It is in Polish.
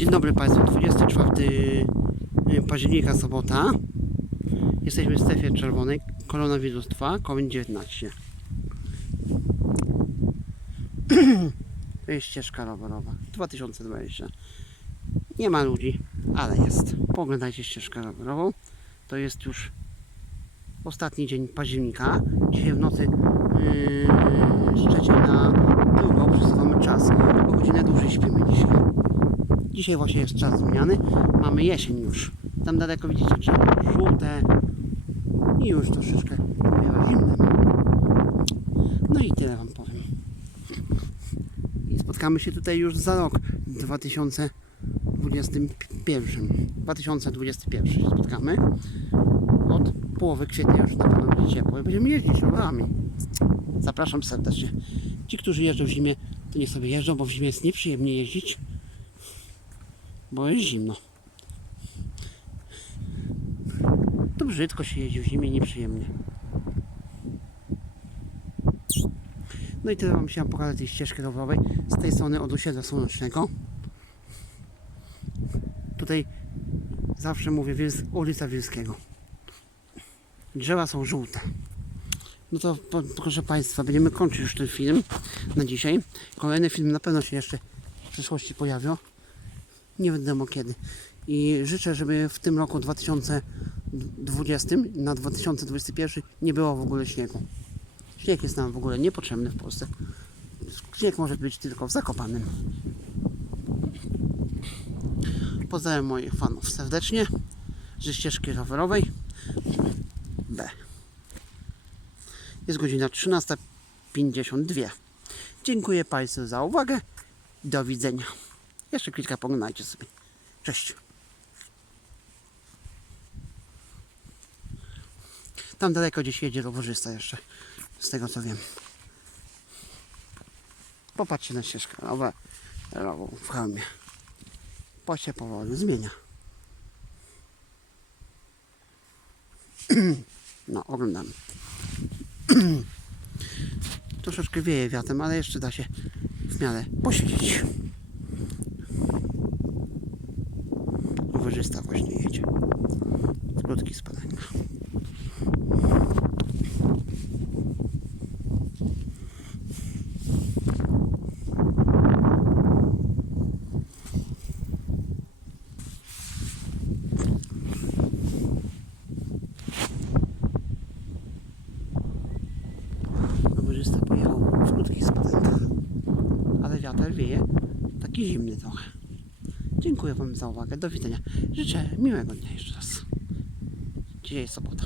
Dzień dobry Państwu, 24 października, sobota. Jesteśmy w strefie czerwonej, koronawirus 2, COVID-19. To jest ścieżka rowerowa, 2020. Nie ma ludzi, ale jest. Poglądajcie ścieżkę rowerową. To jest już ostatni dzień października. Dzisiaj w nocy Dzisiaj właśnie jest czas zmiany. Mamy jesień już. Tam daleko widzicie drzewa żółte i już troszeczkę zimne. No i tyle Wam powiem. I spotkamy się tutaj już za rok 2021. 2021 się spotkamy. Od połowy kwietnia już na pewno będzie ciepło i będziemy jeździć rowerami. Zapraszam serdecznie. Ci, którzy jeżdżą w zimie, to nie sobie jeżdżą, bo w zimie jest nieprzyjemnie jeździć bo jest zimno. To brzydko się jeździ w zimie, nieprzyjemnie. No i tyle Wam chciałem pokazać tej ścieżki rowerowej z tej strony od osiedla słonecznego. Tutaj zawsze mówię ulica Wielskiego. Drzewa są żółte. No to proszę Państwa, będziemy kończyć już ten film na dzisiaj. Kolejny film na pewno się jeszcze w przyszłości pojawią nie wiadomo kiedy. I życzę, żeby w tym roku 2020 na 2021 nie było w ogóle śniegu. Śnieg jest nam w ogóle niepotrzebny w Polsce. Śnieg może być tylko w Zakopanym. Pozdrawiam moich fanów serdecznie ze ścieżki rowerowej B. Jest godzina 13.52. Dziękuję Państwu za uwagę. Do widzenia. Jeszcze kilka poglądajcie sobie. Cześć. Tam daleko gdzieś jedzie rowerzysta jeszcze. Z tego co wiem. Popatrzcie na ścieżkę rowerową w hełmie. Po się powoli zmienia. No, oglądamy. Troszeczkę wieje wiatrem, ale jeszcze da się w miarę posiedzieć. Rowerzysta właśnie jedzie. Krótki spadanka. Rowerzysta pojechał w krótkich spodenkach. Ale wiatr wieje taki zimny trochę. Dziękuję Wam za uwagę. Do widzenia. Życzę miłego dnia jeszcze raz. Dzisiaj jest sobota.